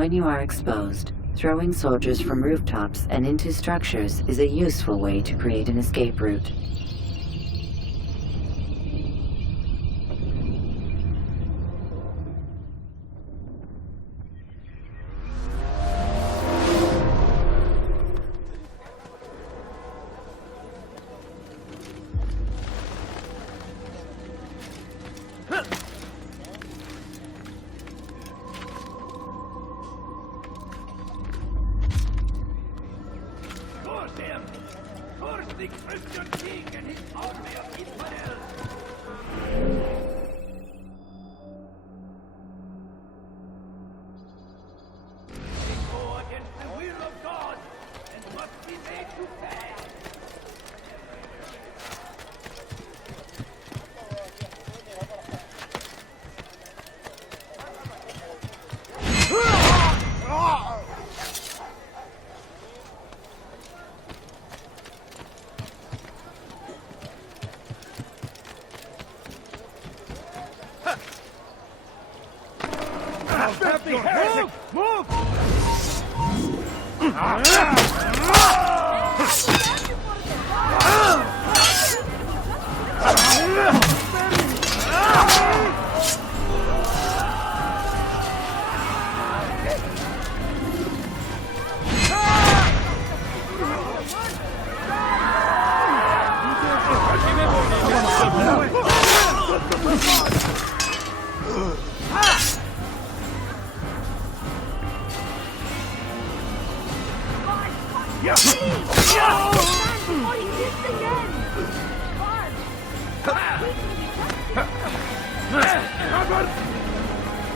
When you are exposed, throwing soldiers from rooftops and into structures is a useful way to create an escape route.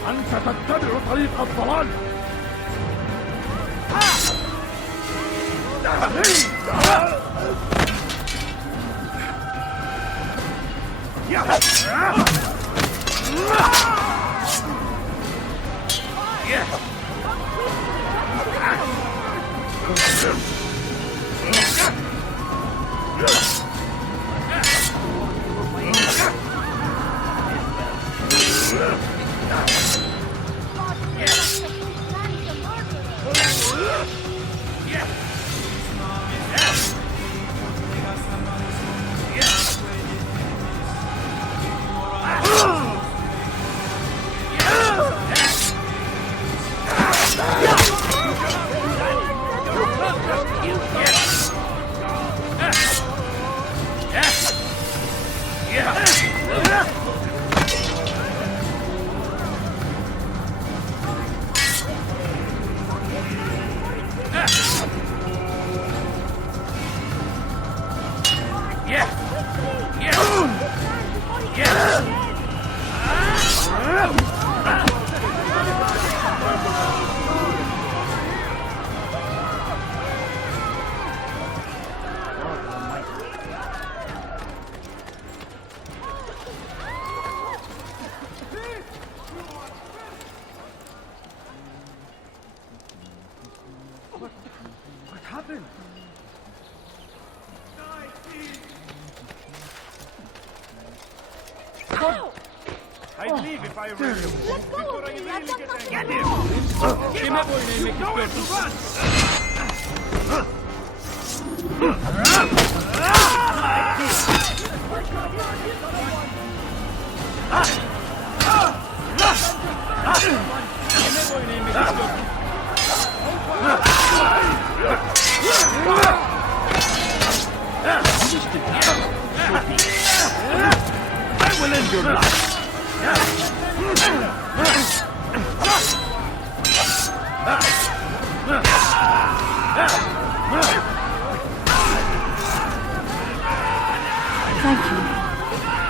أنت تتبع طريق الضلال.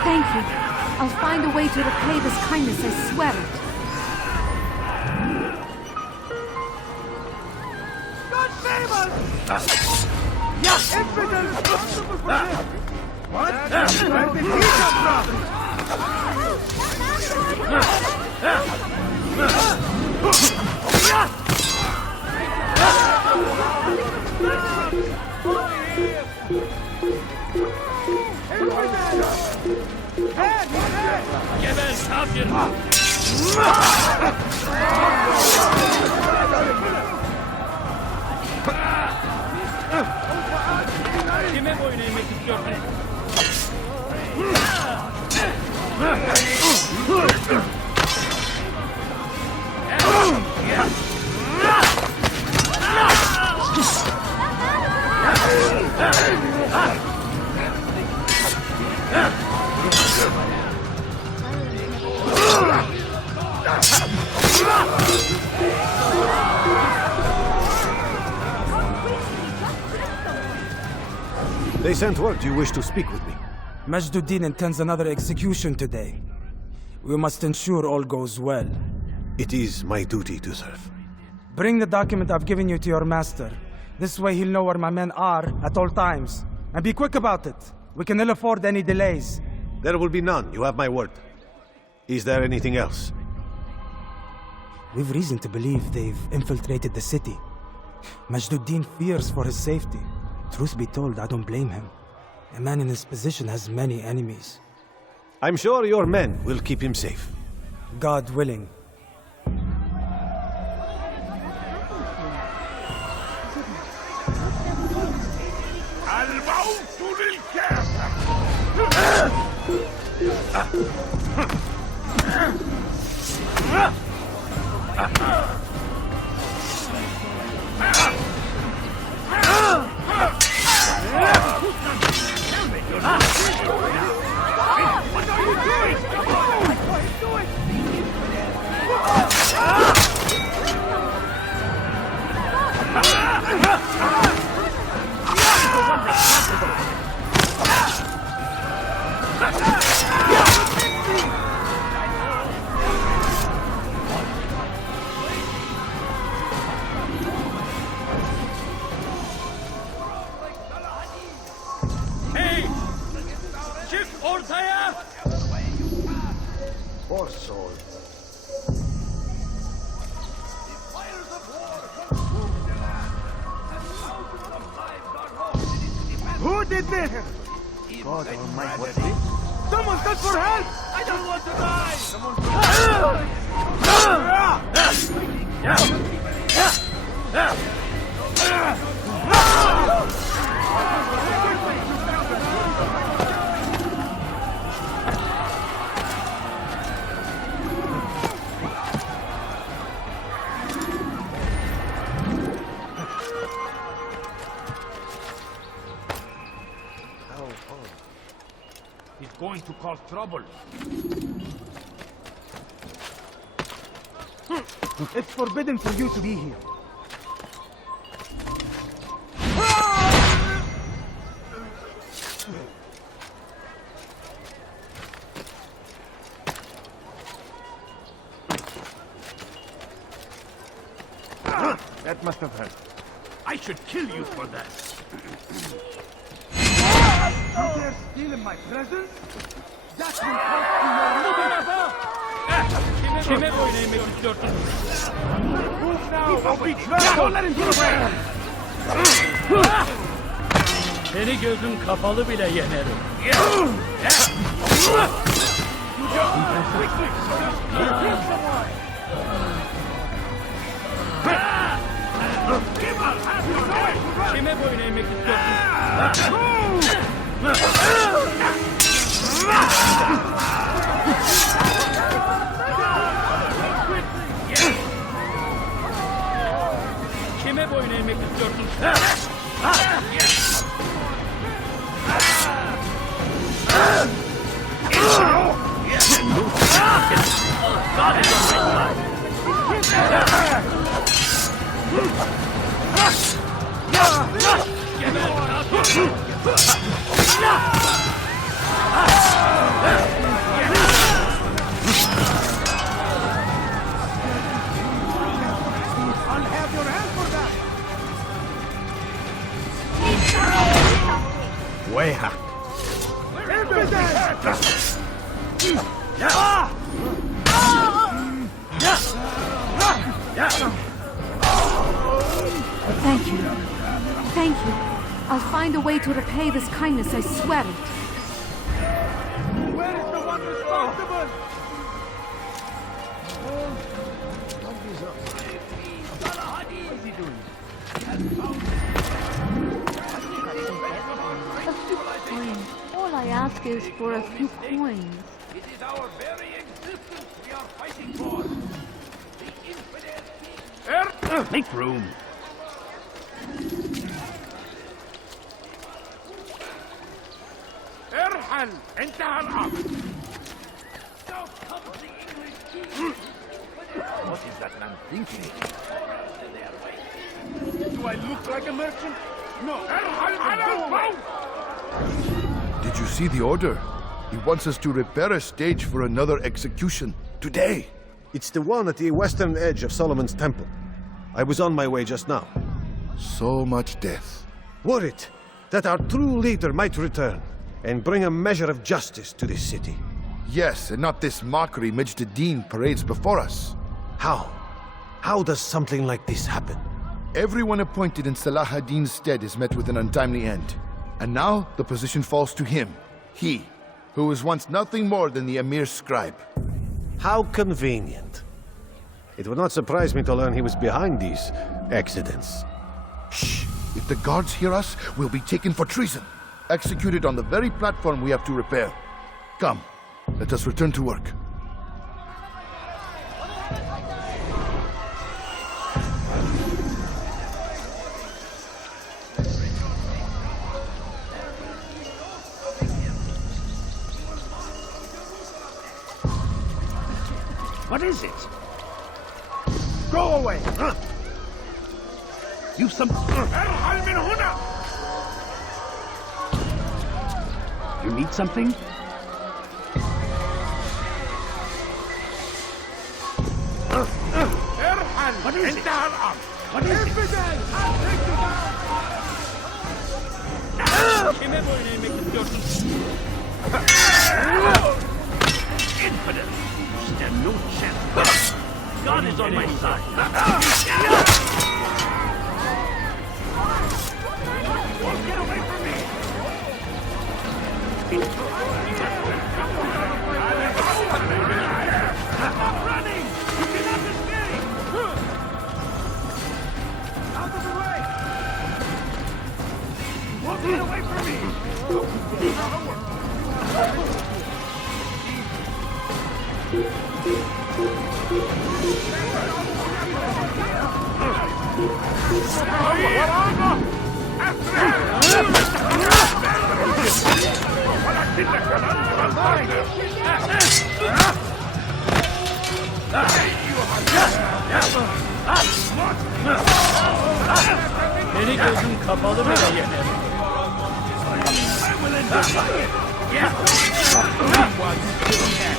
Thank you. I'll find a way to repay this kindness, I swear it. God save us! Yes! Evidence! What? Where did he come from? Kime boyun eğmek istiyorsun? They sent word you wish to speak with me. Majduddin intends another execution today. We must ensure all goes well. It is my duty to serve. Bring the document I've given you to your master. This way he'll know where my men are at all times. And be quick about it. We can ill afford any delays. There will be none, you have my word. Is there anything else? We've reason to believe they've infiltrated the city. Majduddin fears for his safety. Truth be told, I don't blame him. A man in his position has many enemies. I'm sure your men will keep him safe. God willing. الموت للكافر. What are you doing? Hey! Çık ortaya! Poor soul. Who did this? God almighty, what's this? Someone send for help! I don't want to die! He's going to cause trouble. It's forbidden for you to be here. That must have hurt. I should kill you for that. You dare steal in my presence? That will cost you your... Kime boyun eğmek istiyorsun? Move now or be trapped! Don't let him get away! Seni gözün kapalı bile yenerim. Kime boyun eğmek istiyorsun? Kime boyun eğmek istiyorsun? God is on my I'll have your hand for that. Weha. Thank you. Thank you. I'll find a way to repay this kindness, I swear it. Where is the one responsible? What is he doing? ask is for a few coins. It is our very existence we are fighting for. The infidel king. Make room. ارحل انتهى الامر. What is that man thinking? Do I look like a merchant? No. Did you see the order? He wants us to repair a stage for another execution. Today! It's the one at the western edge of Solomon's Temple. I was on my way just now. So much death. Worried that our true leader might return and bring a measure of justice to this city. Yes, and not this mockery Majd ad-Din parades before us. How? How does something like this happen? Everyone appointed in Salah ad-Din's stead is met with an untimely end. And now the position falls to him. He, who was once nothing more than the Emir's scribe. How convenient. It would not surprise me to learn he was behind these accidents. Shh! If the guards hear us, we'll be taken for treason. Executed on the very platform we have to repair. Come, let us return to work. What is it? Go away! You some... You need something? What is it? What is it? Infidel! Stand no chance. God is on my side. Get away from me! Stop running! You cannot escape! Out of the way! Get away from me! Beni gözüm kapalı bile yener. I will enjoy it. Yeah. While you still can.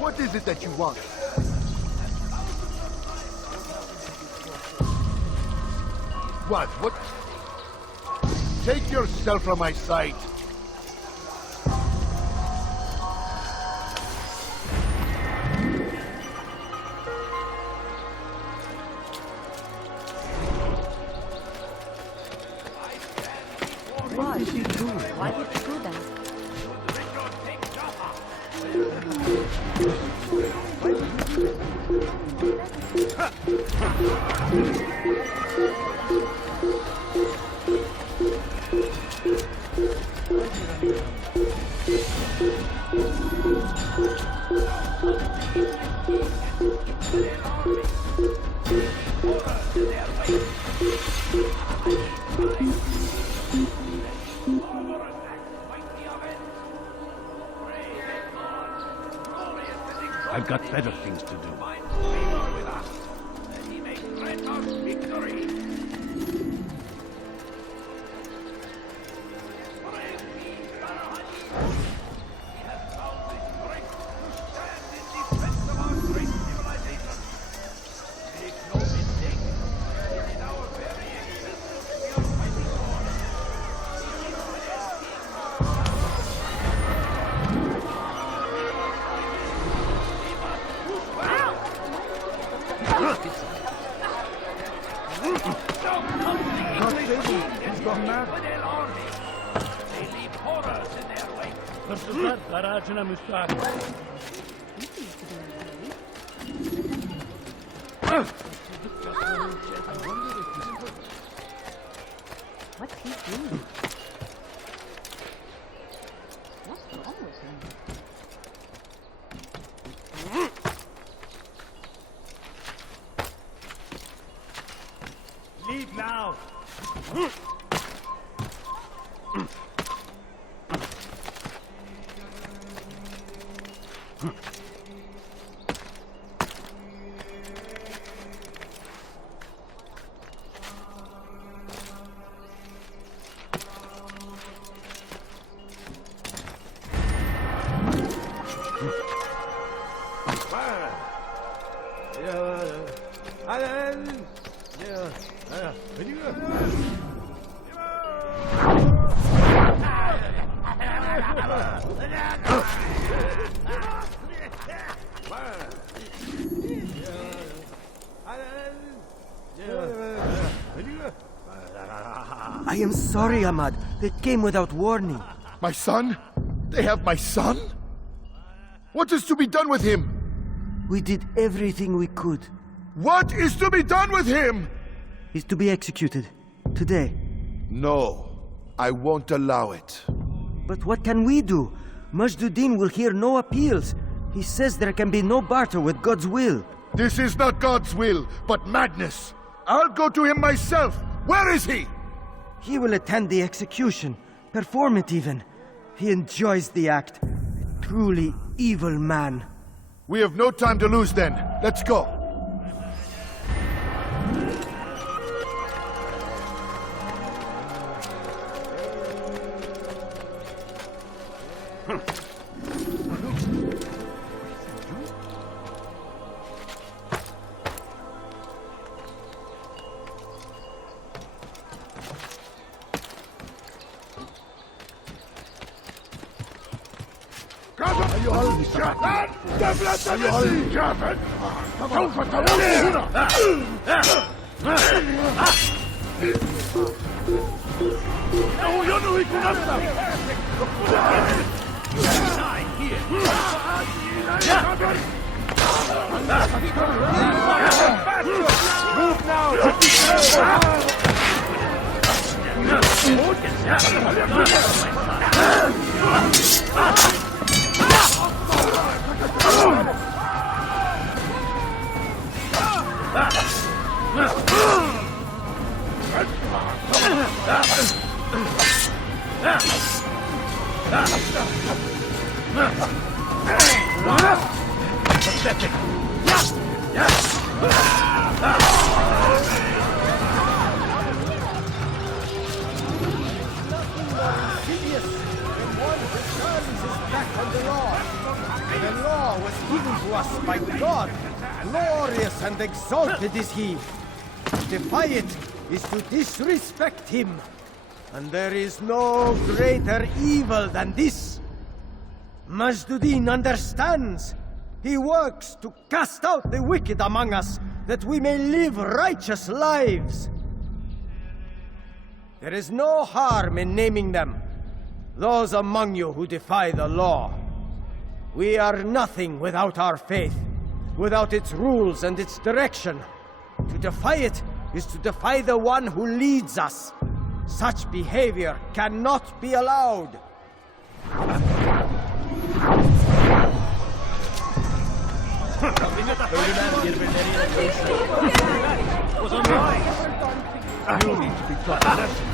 What is it that you want? What? Take yourself from my sight. What did you do? Why did you do that? got better things to do. Hırsızlar garajına müstahak. What's he doing? What's wrong with him? Leave now. I am sorry, Ahmad. They came without warning. My son? They have my son? What is to be done with him? We did everything we could. What is to be done with him? He's to be executed. Today. No, I won't allow it. But what can we do? Majduddin will hear no appeals. He says there can be no barter with God's will. This is not God's will, but madness. I'll go to him myself. Where is he? He will attend the execution. Perform it even. He enjoys the act. A truly evil man. We have no time to lose then. Let's go. أيها الكافر سوف تموت هنا. إنه ينهك نفسه. Move now. Pathetic. The law was given to us by God. Glorious and exalted is he. To defy it is to disrespect him. And there is no greater evil than this. Majduddin understands. He works to cast out the wicked among us, that we may live righteous lives. There is no harm in naming them, those among you who defy the law. We are nothing without our faith, without its rules and its direction. To defy it is to defy the one who leads us. Such behavior cannot be allowed. Was unwise. You need to be taught a lesson.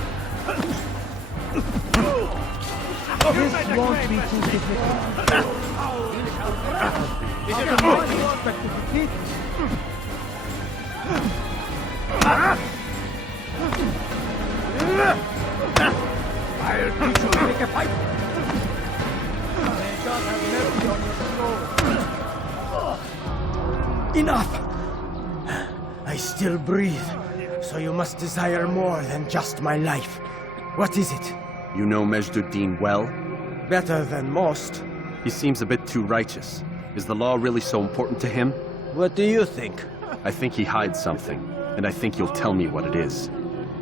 This won't be too difficult. I'll teach you to make a fight. May God have mercy on your soul. Enough! I still breathe, so you must desire more than just my life. What is it? You know Majduddin well? Better than most. He seems a bit too righteous. Is the law really so important to him? What do you think? I think he hides something, and I think you'll tell me what it is.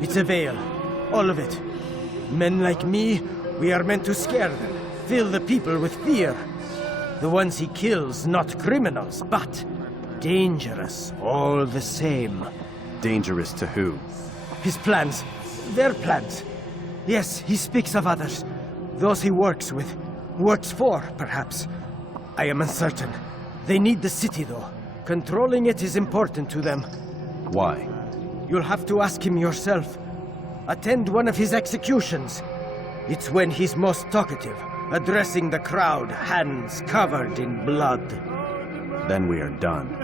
It's a veil. All of it. Men like me, we are meant to scare them, fill the people with fear. The ones he kills, not criminals, but dangerous all the same. Dangerous to who? His plans. Their plans. Yes, he speaks of others. Those he works with. Works for, perhaps. I am uncertain. They need the city, though. Controlling it is important to them. Why? You'll have to ask him yourself. Attend one of his executions. It's when he's most talkative, addressing the crowd, hands covered in blood. Then we are done.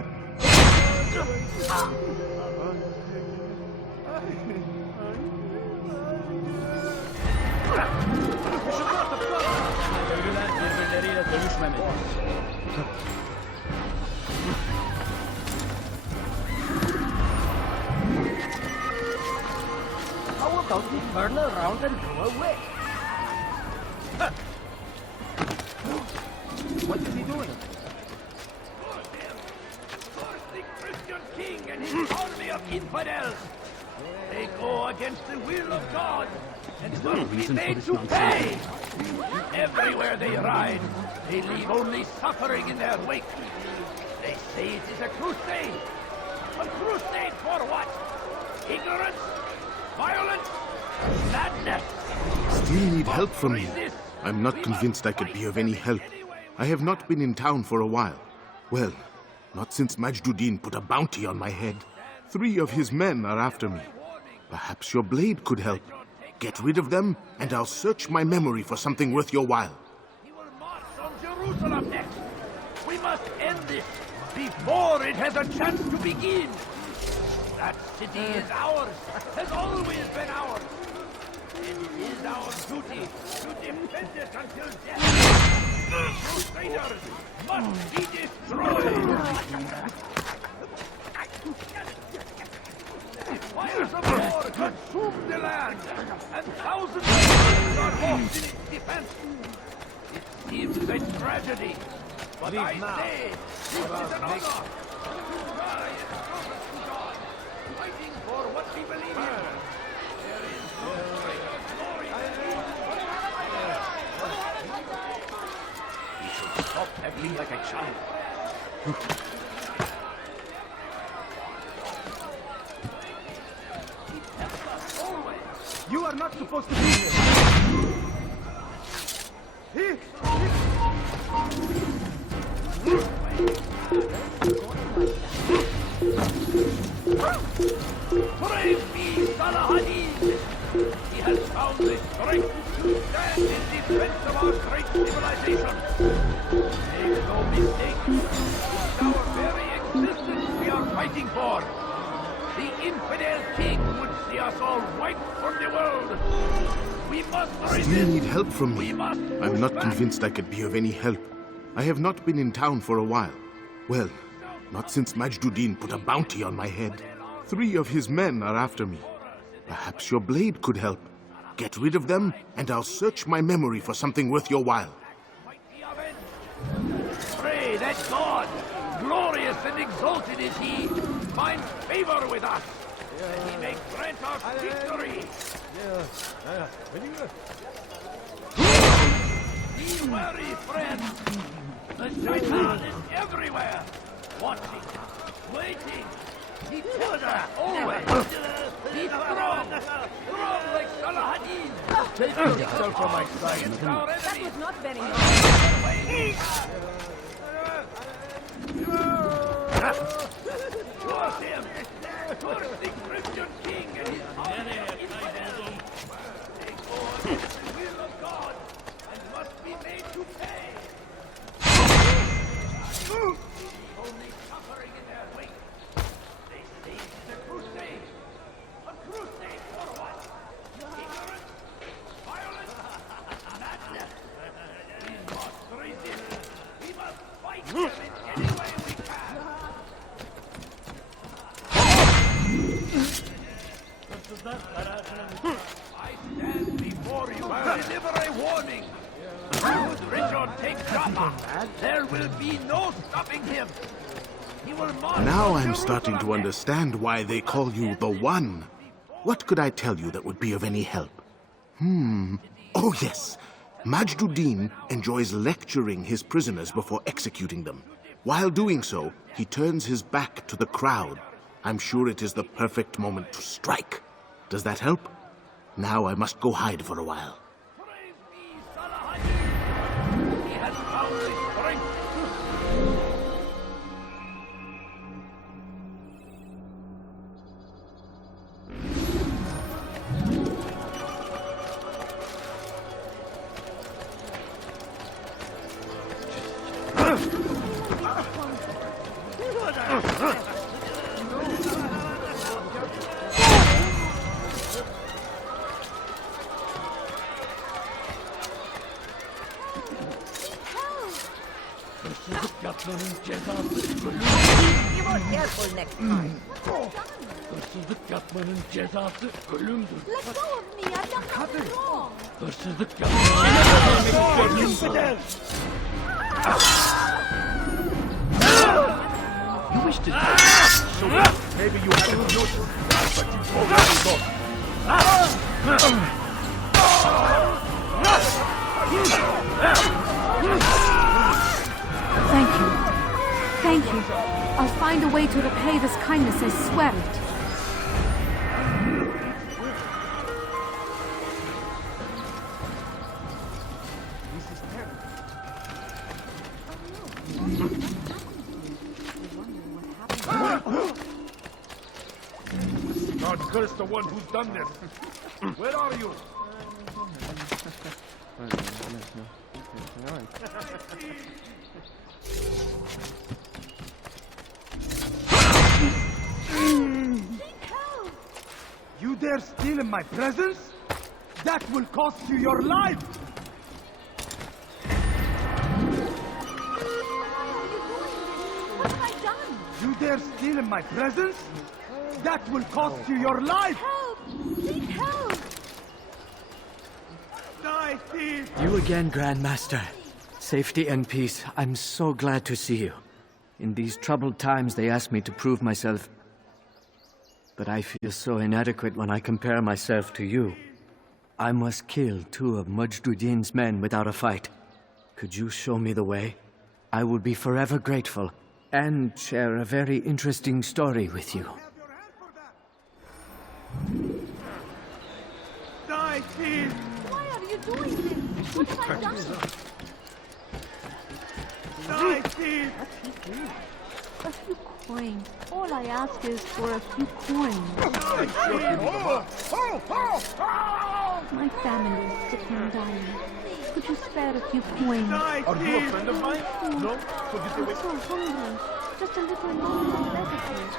How about we turn around and go away? What is he doing? The Christian king and his army of infidels. They go against the will of God and must be made to pay. Everywhere they ride, they leave only suffering in their wake. They say it is a crusade. A crusade for what? Ignorance? Violence? Madness? Still need help from you. I'm not convinced I could be of any help. I have not been in town for a while. Well, not since Majduddin put a bounty on my head. 3 of his men are after me. Perhaps your blade could help. Get rid of them, and I'll search my memory for something worth your while. He will march on Jerusalem next. We must end this before it has a chance to begin. That city is ours, has always been ours. And it is our duty to defend it until death. Crusaders must be destroyed. The fires of war consume the land, and thousands of lives are lost in its defense. It seems a tragedy, but I say this is an honor. To die in service to God, fighting for what we believe in. There is no greater glory than this. You should stop acting like a child. You are not supposed to be here. Praise be Salahadin! He has found the strength to stand in defense of our great civilization. Make no mistake, it's our very existence we are fighting for. The infidel king would see us all wiped from the world. We must resist. Still need help from me. We must I'm not convinced I could be of any help. I have not been in town for a while. Well, not since Majduddin put a bounty on my head. 3 of his men are after me. Perhaps your blade could help. Get rid of them, and I'll search my memory for something worth your while. Pray that God, glorious and exalted is He, finds favor with us, and He may grant us victory. Be wary, friends. The Shaitan is everywhere, watching, waiting. He tells us always. Be strong like Salahadin. Take yourself from my side. It's our enemy. That was not very nice. Towards him! Towards the Christian king and his army of infidels! They go against the will of God and must be made to pay! another warning. Should Richard take Joppa, there will be no stopping him. He will march Now on I'm starting to Jerusalem. understand why they call you the One. What could I tell you that would be of any help? Oh yes. Majduddin enjoys lecturing his prisoners before executing them. While doing so, he turns his back to the crowd. I'm sure it is the perfect moment to strike. Does that help? Now I must go hide for a while. Praise be, Salah. He has found his strength. Be more careful next time. Hırsızlık yapmanın cezası ölümdür. Let go of me! I've done nothing wrong! Hırsızlık yapmanın ölümdür. You wish to so maybe you have a notion, but you've already lost. Thank you. Thank you. I'll find a way to repay this kindness, I swear it. God curse the one who's done this. Where are you? You dare steal in my presence? That will cost you your life! What have I done? You dare steal in my presence? That will cost you your life! Help! Seek help! Die, thief! You again, Grandmaster. Safety and peace. I'm so glad to see you. In these troubled times, they asked me to prove myself. But I feel so inadequate when I compare myself to you. I must kill 2 of Majduddin's men without a fight. Could you show me the way? I will be forever grateful, and share a very interesting story with you. Die, thief! Why are you doing this? What have I done? Die, thief! A few coins. All I ask is for a few coins. My family is sick and dying. Could you spare a few coins? Are you a friend of mine? No? So did you I'm so hungry. Just a little more than vegetables.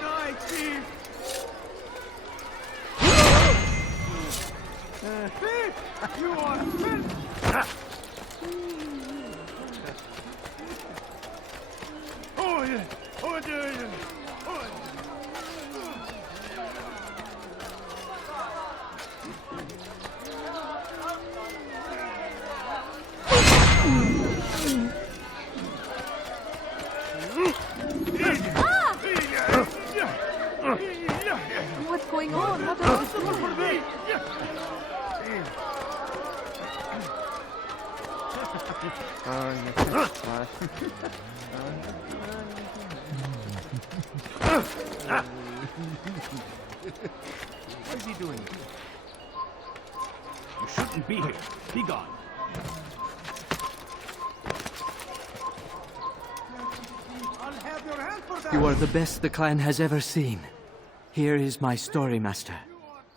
Die, thief! Thief! You are filth! Oh, yeah. Oh, yeah. Oh, What's going on? What are you doing? What is he doing? You shouldn't be here. Be gone. I'll have your hand for that! You are the best the clan has ever seen. Here is my story, Master.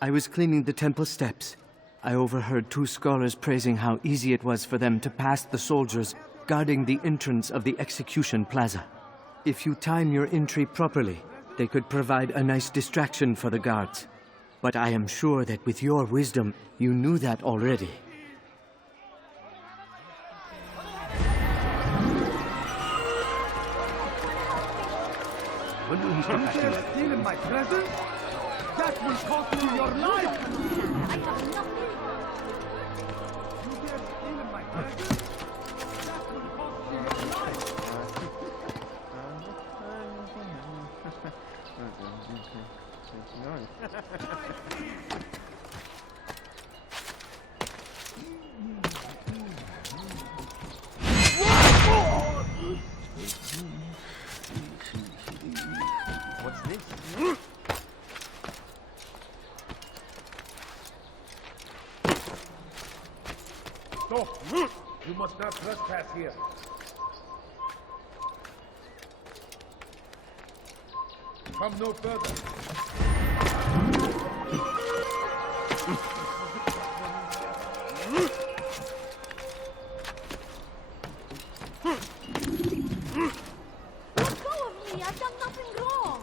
I was cleaning the temple steps. I overheard 2 scholars praising how easy it was for them to pass the soldiers guarding the entrance of the execution plaza. If you time your entry properly, they could provide a nice distraction for the guards. But I am sure that with your wisdom, you knew that already. When will he stop You acting dare like steal in my presence? That will cost you your life! What's this? Stop! You must not trespass here. Come no further. Let go of me! I've done nothing wrong!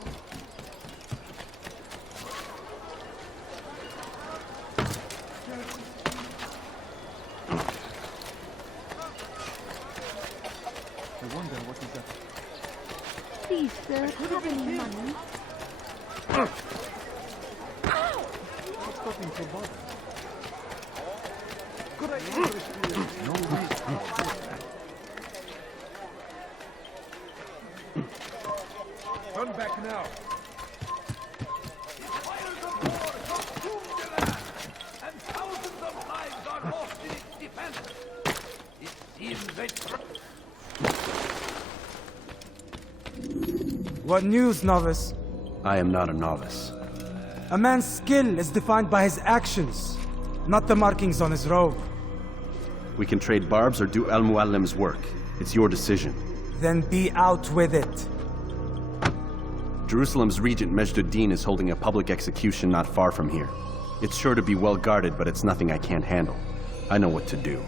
I wonder what is that? Please, sir, have any money? What's got him so bothered? Could I interest you in no reason? Turn back now. Fires of war consumed the land, and thousands of lives are lost in its defense. It seems a What news, novice? I am not a novice. A man's skill is defined by his actions, not the markings on his robe. We can trade barbs or do Al-Muallim's work. It's your decision. Then be out with it. Jerusalem's regent Majduddin is holding a public execution not far from here. It's sure to be well guarded, but it's nothing I can't handle. I know what to do.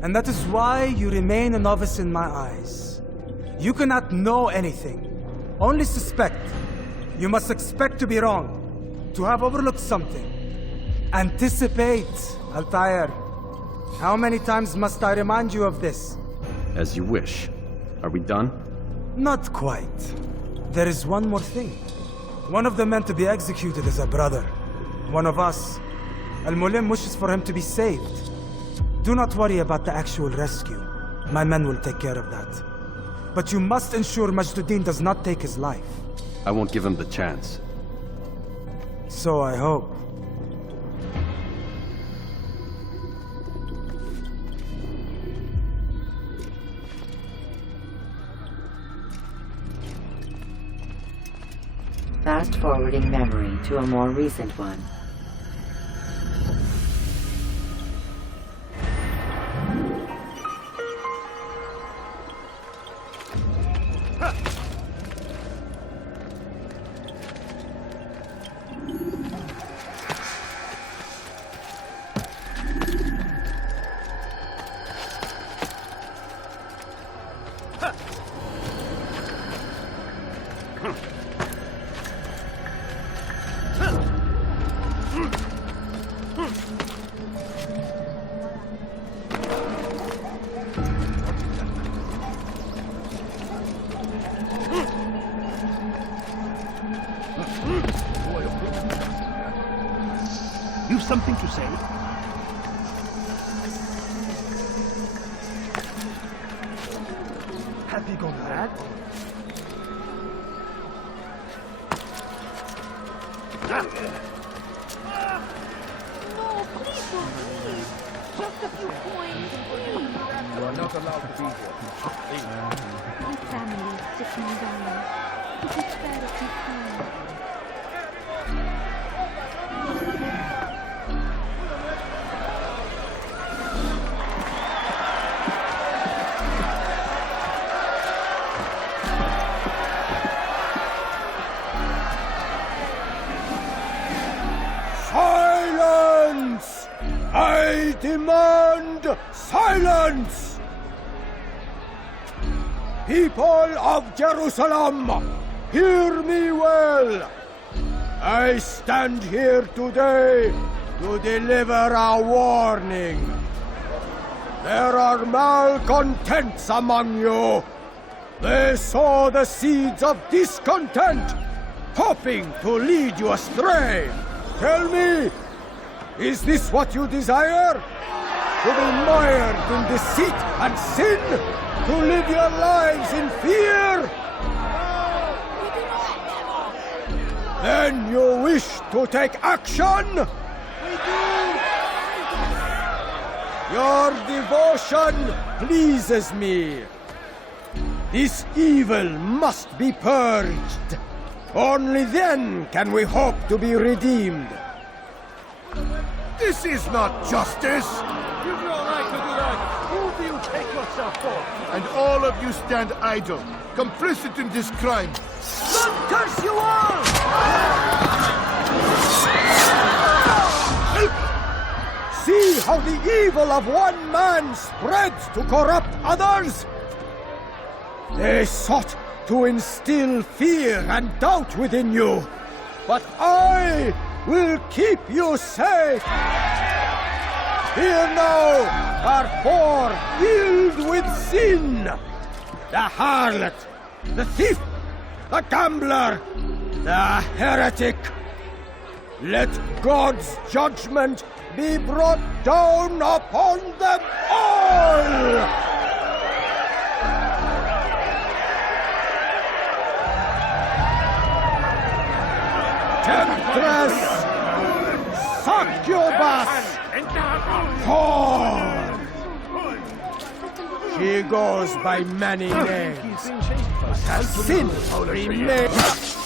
And that is why you remain a novice in my eyes. You cannot know anything, only suspect. You must expect to be wrong, to have overlooked something. Anticipate, Altair. How many times must I remind you of this? As you wish. Are we done? Not quite. There is one more thing. One of the men to be executed is a brother. One of us. Al-Mulim wishes for him to be saved. Do not worry about the actual rescue. My men will take care of that. But you must ensure Majduddin does not take his life. I won't give him the chance. So I hope. Fast-forwarding memory to a more recent one. You've something to say? Have you gone mad? No, please don't leave. Just a few coins, please. You are not allowed to be here. My family is sick and dying. It is fair if you come. Silence! I demand silence! People of Jerusalem, hear me well. I stand here today to deliver a warning. There are malcontents among you. They sow the seeds of discontent, hoping to lead you astray. Tell me, is this what you desire? to be mired in deceit and sin? To live your lives in fear? Then you wish to take action? We do! Your devotion pleases me. This evil must be purged. Only then can we hope to be redeemed. This is not justice! You've no right to do that! Who do you take yourself for? And all of you stand idle, complicit in this crime. God curse you all! See how the evil of one man spreads to corrupt others? They sought to instill fear and doubt within you, but I will keep you safe. Here now are four filled with sin. The harlot, the thief, the gambler, the heretic. Let God's judgment be brought down upon them all! Temptress! Succubus! Whore! She goes by many names, but her sin remains.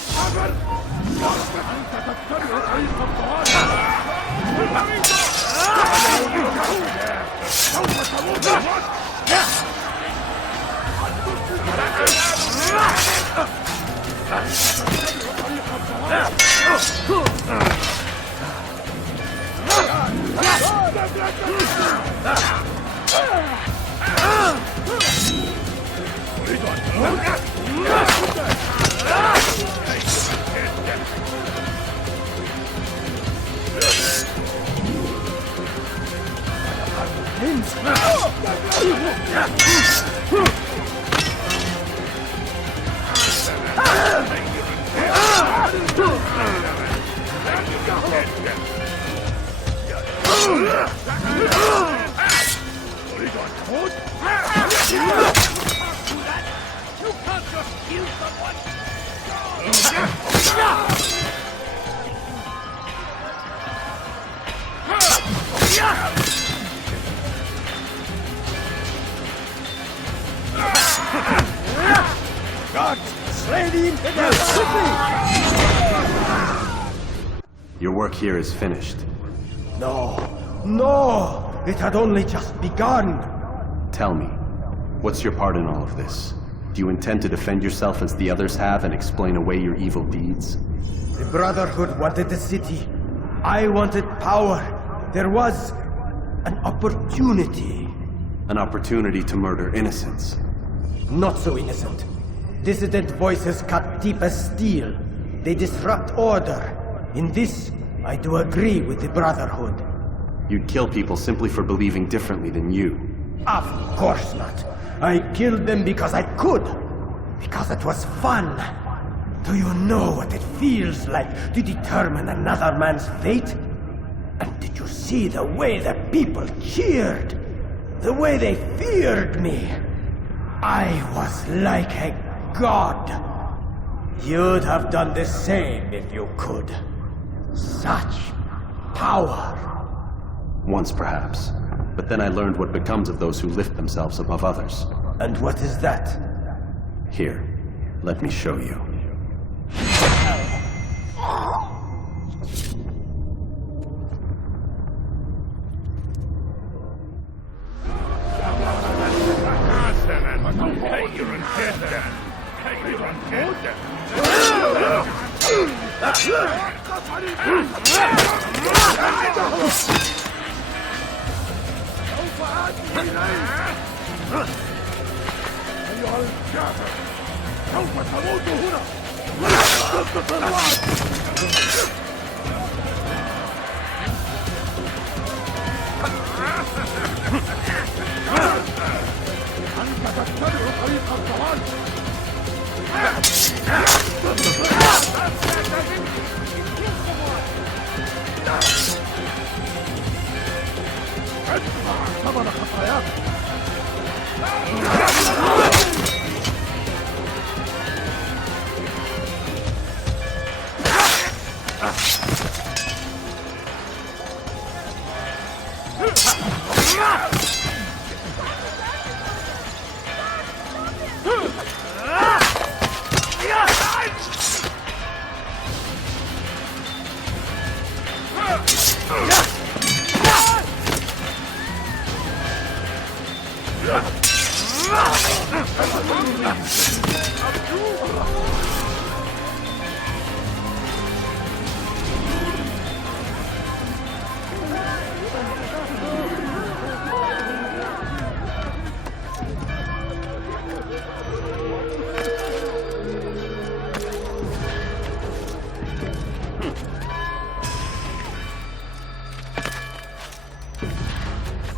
God, slay the infidels quickly! Your work here is finished. No, no! It had only just begun! Tell me, what's your part in all of this? Do you intend to defend yourself as the others have and explain away your evil deeds? The Brotherhood wanted the city. I wanted power. There was an opportunity. An opportunity to murder innocents. Not so innocent. Dissident voices cut deep as steel. They disrupt order. In this, I do agree with the Brotherhood. You'd kill people simply for believing differently than you. Of course not. I killed them because I could. Because it was fun. Do you know what it feels like to determine another man's fate? And did you see the way the people cheered? The way they feared me? I was like a god. You'd have done the same if you could. Such power. Once, perhaps. But then I learned what becomes of those who lift themselves above others. And what is that? Here, let me show you. أيها الكافر سوف تموت هنا أنت تتبع طريق الضلال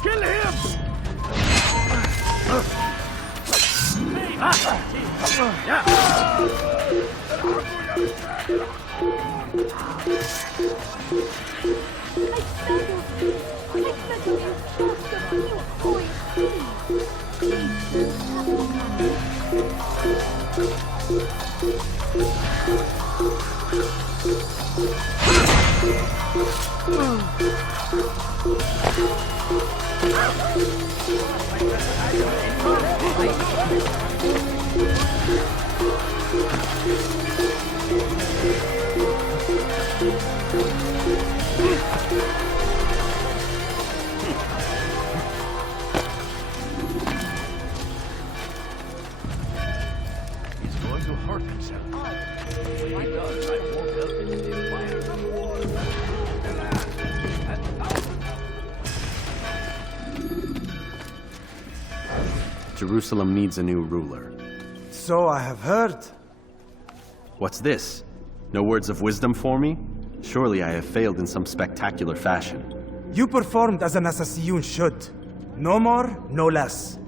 Kill him! He's going to hurt himself. When he does, I won't help him in the fires of war. Jerusalem needs a new ruler. So I have heard. What's this? No words of wisdom for me? Surely I have failed in some spectacular fashion. You performed as an assassin should. No more, no less.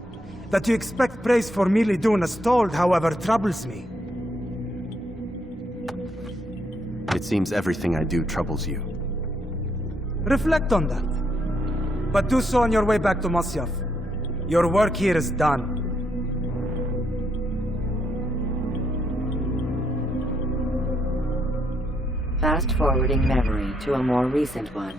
That you expect praise for merely doing as told, however, troubles me. It seems everything I do troubles you. Reflect on that. But do so on your way back to Masyaf. Your work here is done. Fast-forwarding memory to a more recent one.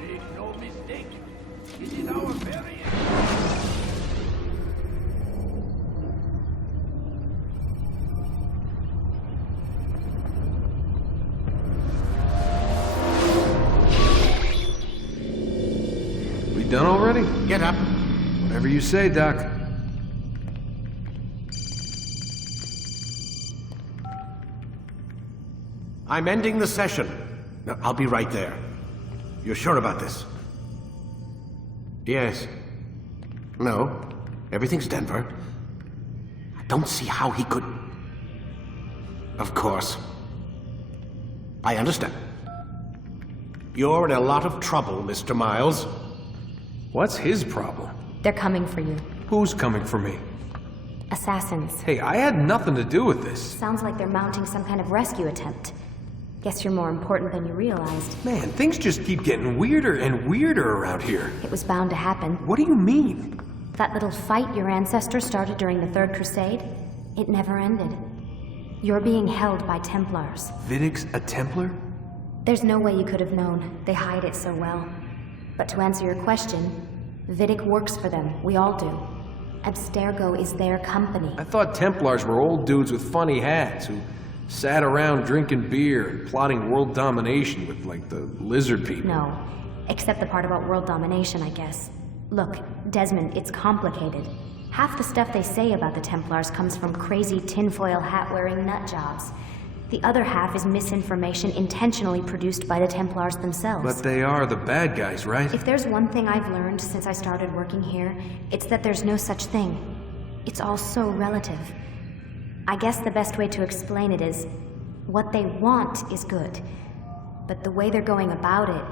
Make no mistake, it is our very We done already? Get up. Whatever you say, Doc. I'm ending the session. No, I'll be right there. You're sure about this? Yes. No. Everything's Denver. I don't see how he could... Of course. I understand. You're in a lot of trouble, Mr. Miles. What's his problem? They're coming for you. Who's coming for me? Assassins. Hey, I had nothing to do with this. Sounds like they're mounting some kind of rescue attempt. Guess you're more important than you realized. Man, things just keep getting weirder and weirder around here. It was bound to happen. What do you mean? That little fight your ancestors started during the Third Crusade, it never ended. You're being held by Templars. Vidic's a Templar? There's no way you could have known. They hide it so well. But to answer your question, Vidic works for them. We all do. Abstergo is their company. I thought Templars were old dudes with funny hats who sat around drinking beer and plotting world domination with, like, the lizard people. No. Except the part about world domination, I guess. Look, Desmond, it's complicated. Half the stuff they say about the Templars comes from crazy tinfoil hat-wearing nutjobs. The other half is misinformation intentionally produced by the Templars themselves. But they are the bad guys, right? If there's one thing I've learned since I started working here, it's that there's no such thing. It's all so relative. I guess the best way to explain it is, what they want is good. But the way they're going about it,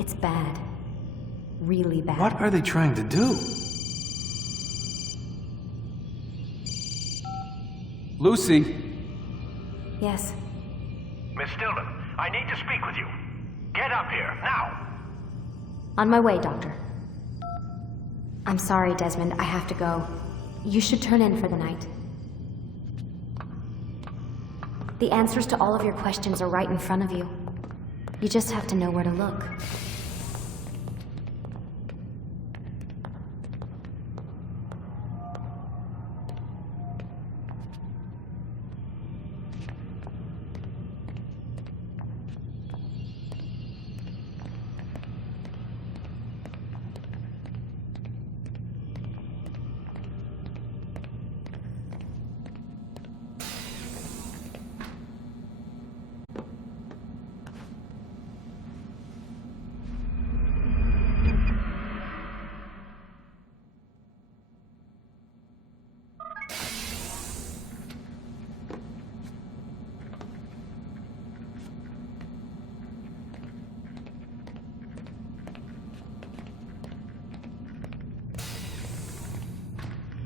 it's bad. Really bad. What are they trying to do? Lucy? Yes. Miss Stillman, I need to speak with you. Get up here, now! On my way, Doctor. I'm sorry, Desmond. I have to go. You should turn in for the night. The answers to all of your questions are right in front of you. You just have to know where to look.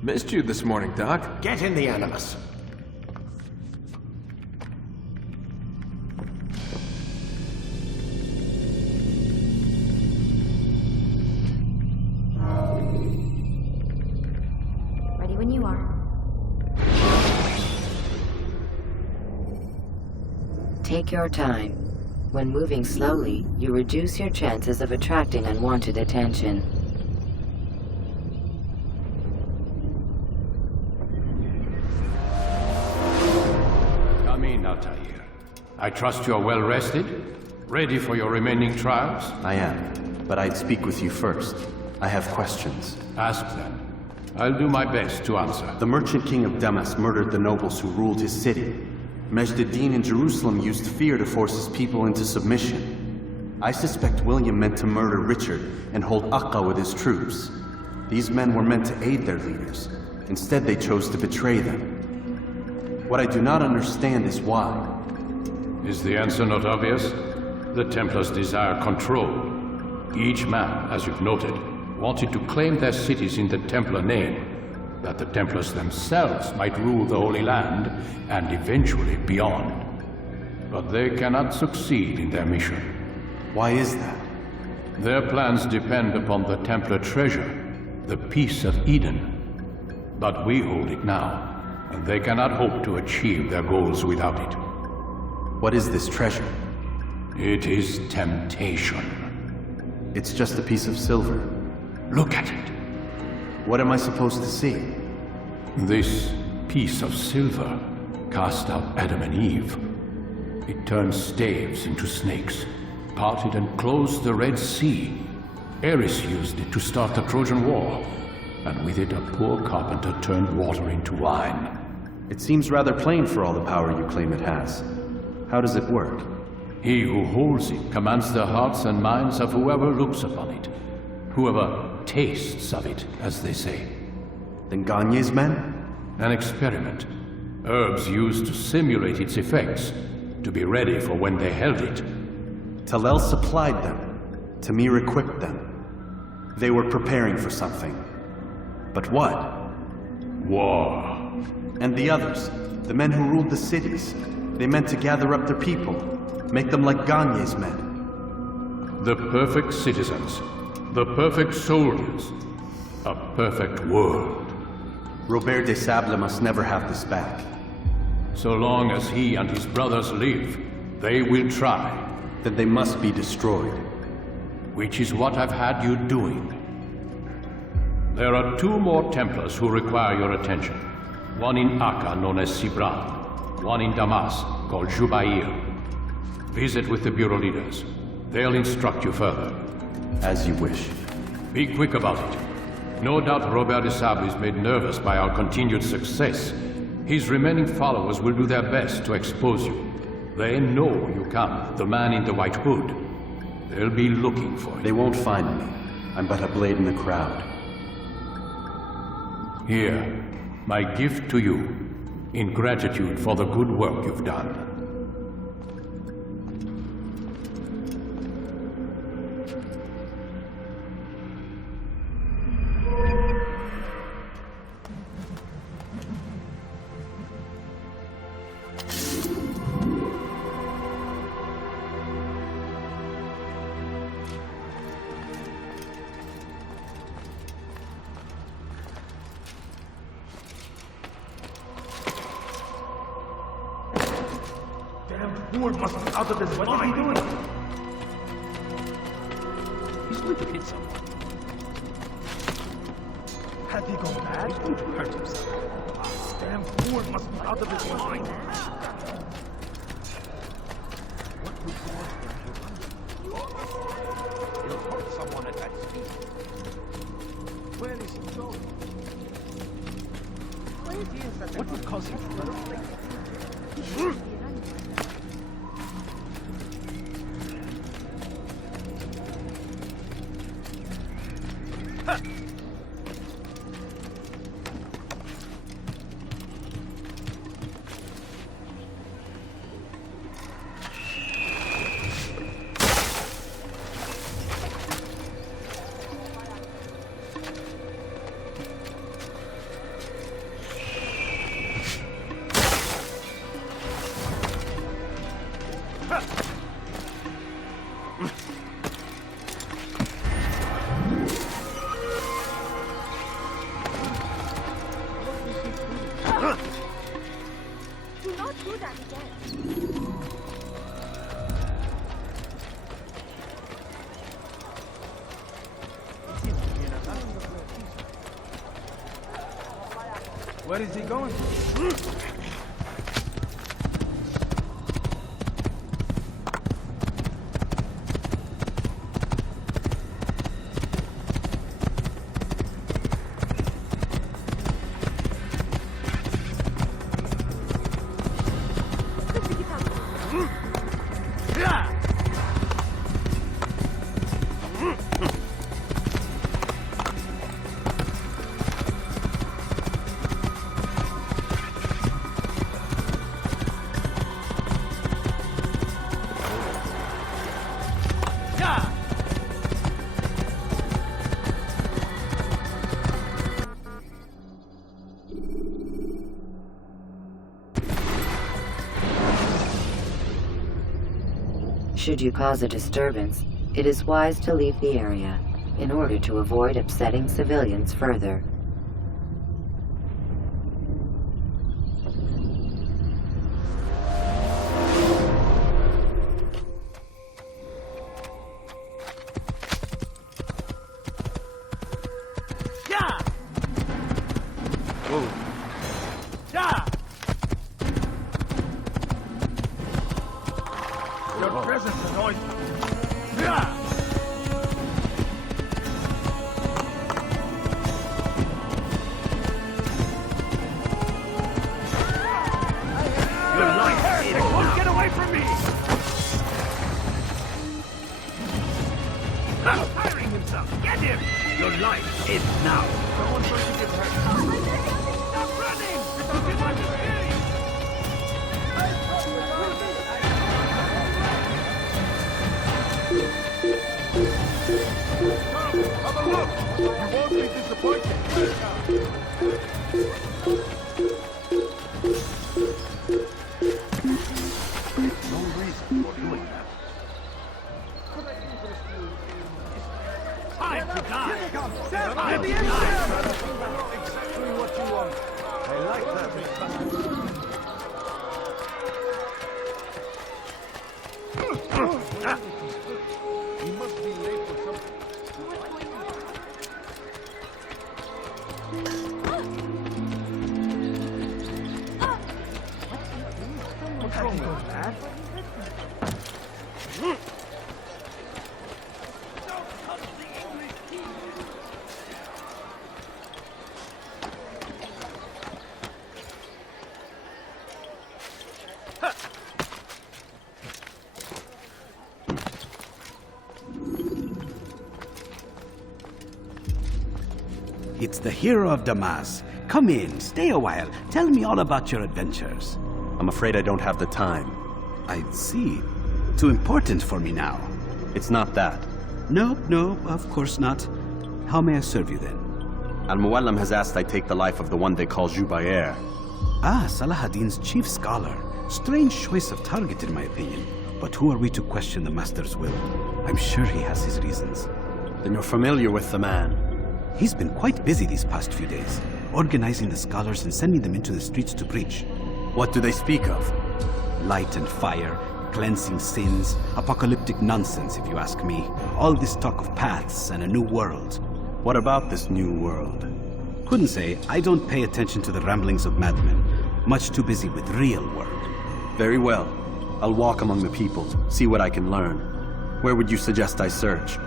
Missed you this morning, Doc. Get in the Animus. Ready when you are. Take your time. When moving slowly, you reduce your chances of attracting unwanted attention. I trust you're well rested? Ready for your remaining trials? I am, but I'd speak with you first. I have questions. Ask them. I'll do my best to answer. The merchant king of Damas murdered the nobles who ruled his city. Majd-ad-Din in Jerusalem used fear to force his people into submission. I suspect William meant to murder Richard and hold Aqqa with his troops. These men were meant to aid their leaders. Instead, they chose to betray them. What I do not understand is why. Is the answer not obvious? The Templars desire control. Each man, as you've noted, wanted to claim their cities in the Templar name, that the Templars themselves might rule the Holy Land and eventually beyond. But they cannot succeed in their mission. Why is that? Their plans depend upon the Templar treasure, the Peace of Eden. But we hold it now, and they cannot hope to achieve their goals without it. What is this treasure? It is temptation. It's just a piece of silver. Look at it. What am I supposed to see? This piece of silver cast out Adam and Eve. It turned staves into snakes, parted and closed the Red Sea. Ares used it to start the Trojan War, and with it a poor carpenter turned water into wine. It seems rather plain for all the power you claim it has. How does it work? He who holds it commands the hearts and minds of whoever looks upon it. Whoever tastes of it, as they say. Then Gagne's men? An experiment. Herbs used to simulate its effects, to be ready for when they held it. Talel supplied them. Tamir equipped them. They were preparing for something. But what? War. And the others, the men who ruled the cities, they meant to gather up their people, make them like Gagne's men. The perfect citizens, the perfect soldiers, a perfect world. Robert des Sables must never have this back. So long as he and his brothers live, they will try. Then they must be destroyed. Which is what I've had you doing. There are 2 more Templars who require your attention. One in Aqqa, known as Sibran. One in Damas, called Jubair. Visit with the Bureau leaders. They'll instruct you further. As you wish. Be quick about it. No doubt Robert des Sables is made nervous by our continued success. His remaining followers will do their best to expose you. They know you come, the man in the white hood. They'll be looking for you. They won't find me. I'm but a blade in the crowd. Here, my gift to you, in gratitude for the good work you've done. fool must be out of his mind. What is he doing? He's going to hit someone. Has he gone mad? He's going to hurt himself. This damn fool must be out of his mind. What would God do? He'll hurt someone at that speed. Where is he going? What would cause him to run away? Where is he going? Should you cause a disturbance, it is wise to leave the area in order to avoid upsetting civilians further. Your presence annoys me. Your life is won't get away from me! Firing himself! Get him! Your life is now! Someone's going to get hurt. Stop running! Don't give up his game! Have a look! You won't be disappointed! No reason for doing that. Time to die! Time to die! Exactly what you want. I like that. He must be late for something. What's wrong with that? It's the hero of Damas. Come in, stay a while. Tell me all about your adventures. I'm afraid I don't have the time. I see. Too important for me now. It's not that. No, of course not. How may I serve you then? Al-Muallim has asked I take the life of the one they call Jubayr. Ah, Salah ad-Din's chief scholar. Strange choice of target in my opinion. But who are we to question the Master's will? I'm sure he has his reasons. Then you're familiar with the man. He's been quite busy these past few days, organizing the scholars and sending them into the streets to preach. What do they speak of? Light and fire, cleansing sins, apocalyptic nonsense if you ask me. All this talk of paths and a new world. What about this new world? Couldn't say. I don't pay attention to the ramblings of madmen. Much too busy with real work. Very well. I'll walk among the people, see what I can learn. Where would you suggest I search?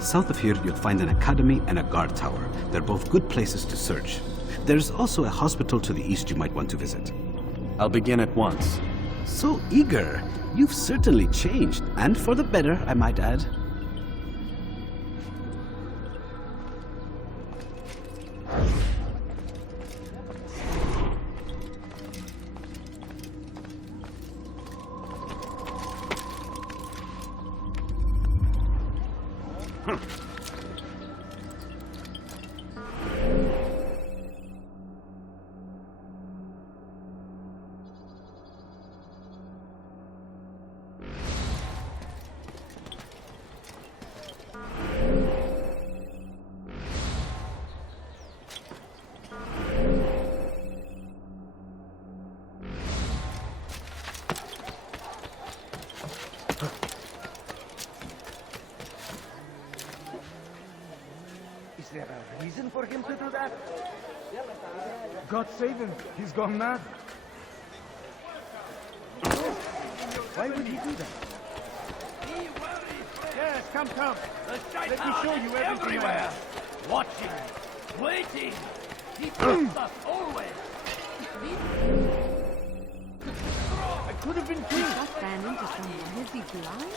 South of here, you'll find an academy and a guard tower. They're both good places to search. There's also a hospital to the east you might want to visit. I'll begin at once. So eager. You've certainly changed, and for the better, I might add. Is there a reason for him to do that? God save him. He's gone mad. Why would he do that? Yes, come. Let me show you everything. Everywhere. Watching, waiting. He trumps us always. I could have been killed. Just ran into someone. Is he blind?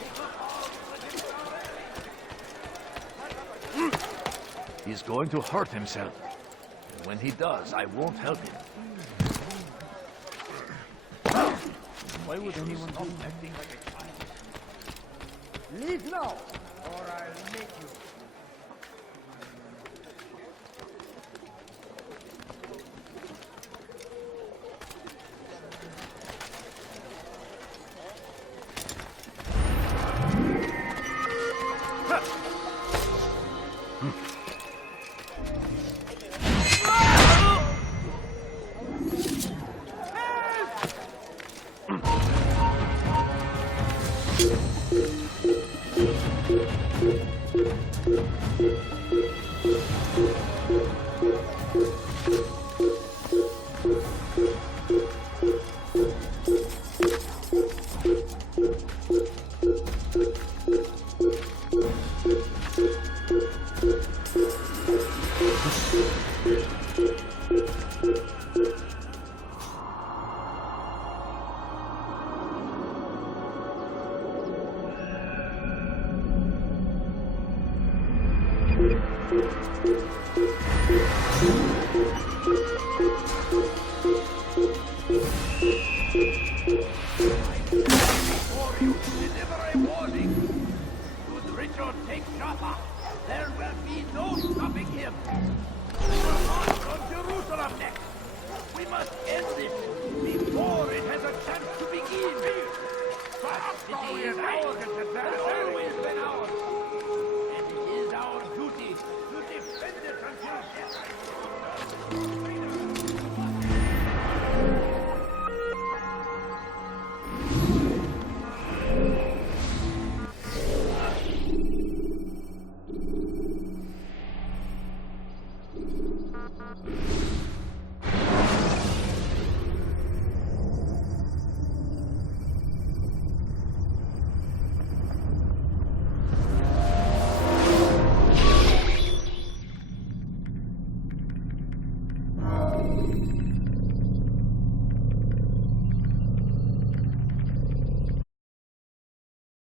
He's going to hurt himself. And when he does, I won't help him. Why would anyone do acting like a child? Leave now, or I'll make you.